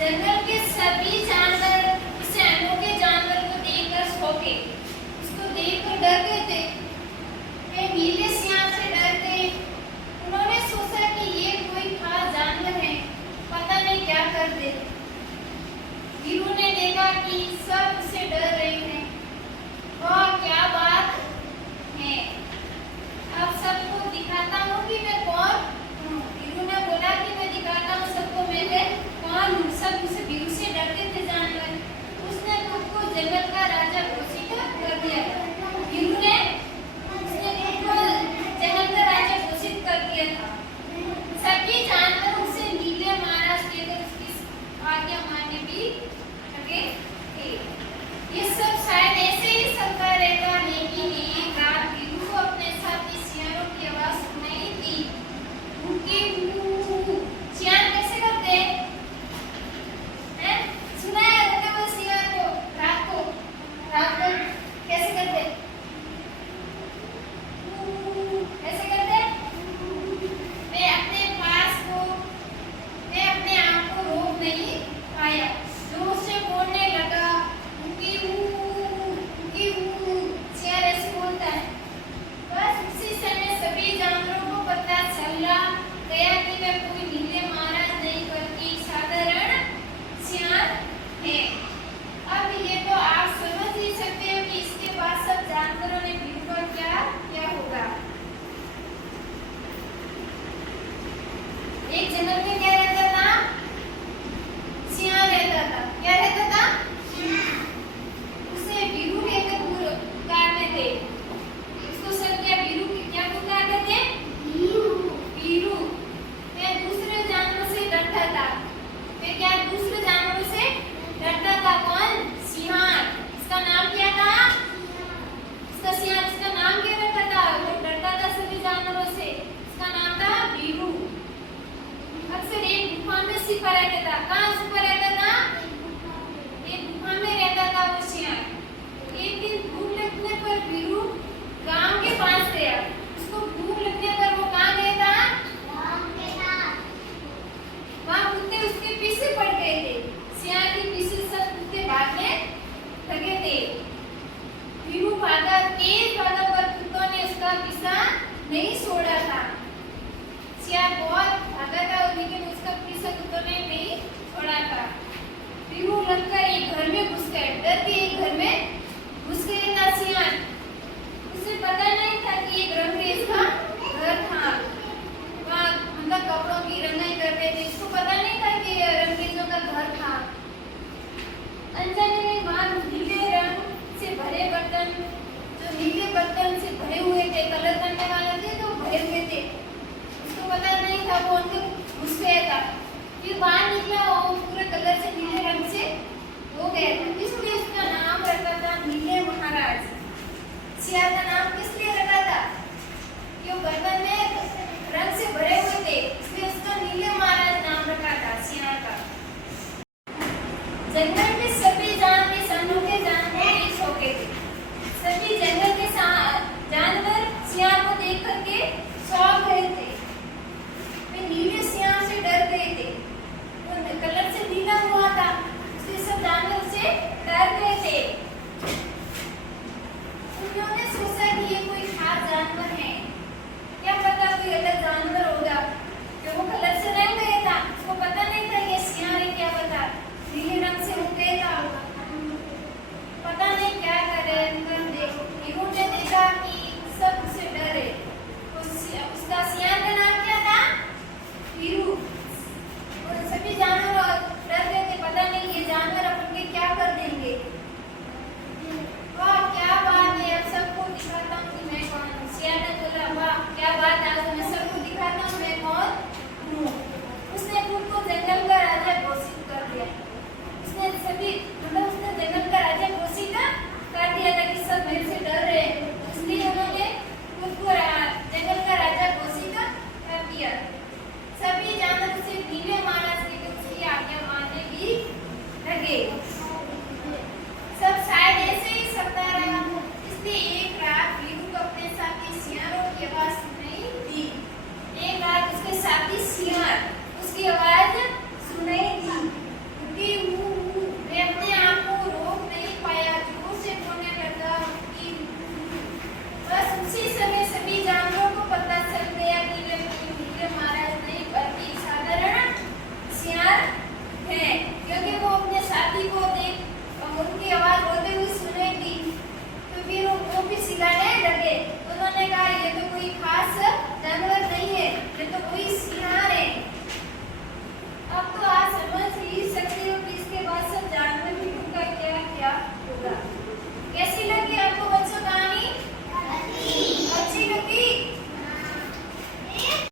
जंगल के सभी जानवर उस अनोखे जानवर को देखकर चौंके, उसको देखकर डर गए थे। वे नीले सिंह से डर गए। उन्होंने सोचा कि ये कोई खास जानवर है, पता नहीं क्या कर दे। वीरू ने देखा कि सब उससे डर रहे हैं। वाह, क्या बात है, अब सबको दिखाता हूँ कि मैं कौन हूँ। वीरू ने बोला कि मैं दिखाता हूँ सबको मैं कौन हूँ। सब उसे वीरू से डरते थे जानवर। उसने खुद को जंगल का राजा घोषित कर दिया। वीरू ने उसने खुद को जंगल का राजा घोषित कर दिया था। सभी जानवर उसे नीले महाराज देकर उसकी आज्ञा मानने भी लगे थे। ये सब शायद ऐसे ही चलता रहता, लेकिन एक रात वीरू को अपने साथी सियारों की आवाज सुनाई दी। उनकी सियार कैसे करते हैं? सुनाया होगा वो सियार को रात को कैसे करते? ऐसे करते? मैं अपने आप को रोक नहीं पाया, जोर से बोलने लगा। सियार ऐसे बोलता है। बस उसी समय सभी जानवरों को पता चला गया कि वह कोई नीले महाराज नहीं बल्कि साधारण सियार है। अब ये तो आप समझ ही सकते हो कि इसके बाद सब जानवरों ने वीरू पर क्या किया होगा। एक जंगल में क्या रहता था? सियार रहता था। क्या रहता था? उसे वीरू कहकर पुकारते थे। उसको सब क्या पुकारते थे? वीरू। वह दूसरे जानवरों से डरता था। वह क्या दूसरे जानवरों से डरता था? कौन? सिंह। इसका नाम क्या था? इसका नाम क्या रखा था? वो डरता था सभी जानवरों से। इसका नाम था वीरू। अक्सर एक गुफा में छिपा रहता था। कहाँ छिपा रहता था? एक गुफा में रहता था वो सिंह। एक दिन भूख लगने पर वीरू गांव के पास गया। उसको भूख लगने पर वो कहाँ गया था? वहाँ कुत्ते उसके पीछे पड़ गए थे। सिंह के पीछे सब कुत्ते भागने लगे थे। वीरू तेज भागा पर कुत्तों ने उसका पीछा नहीं छोड़ा था। सिंह बहुत भागा था लेकिन उसका पीछा कुत्तों ने नहीं छोड़ा था। वीरू लगकर एक घर में घुस गया। डर के एक घर में घुस गया था सिंह। उसे पता नहीं था कि एक रंगरेज का घर था। वहाँ मतलब कपड़ों की रंगाई करते थे। इसको पता नहीं था कि रंगरेजों का घर था। अनजाने में वहाँ नीले रंग से भरे बर्तन, जो नीले बर्तन से भरे हुए थे, कलर करने वाले थे तो भरे हुए थे। उसको पता नहीं था, वो अंदर घुस गया था। फिर बाहर निकला, वो पूरे कलर से नीले रंग से हो गया था। इसलिए उसका नाम रखा था नीले महाराज। सियार का नाम किस लिए रखा था? कि वो बर्तन में रंग से भरे हुए थे, इसलिए उसका नीले महाराज नाम रखा था सियार का। जंगल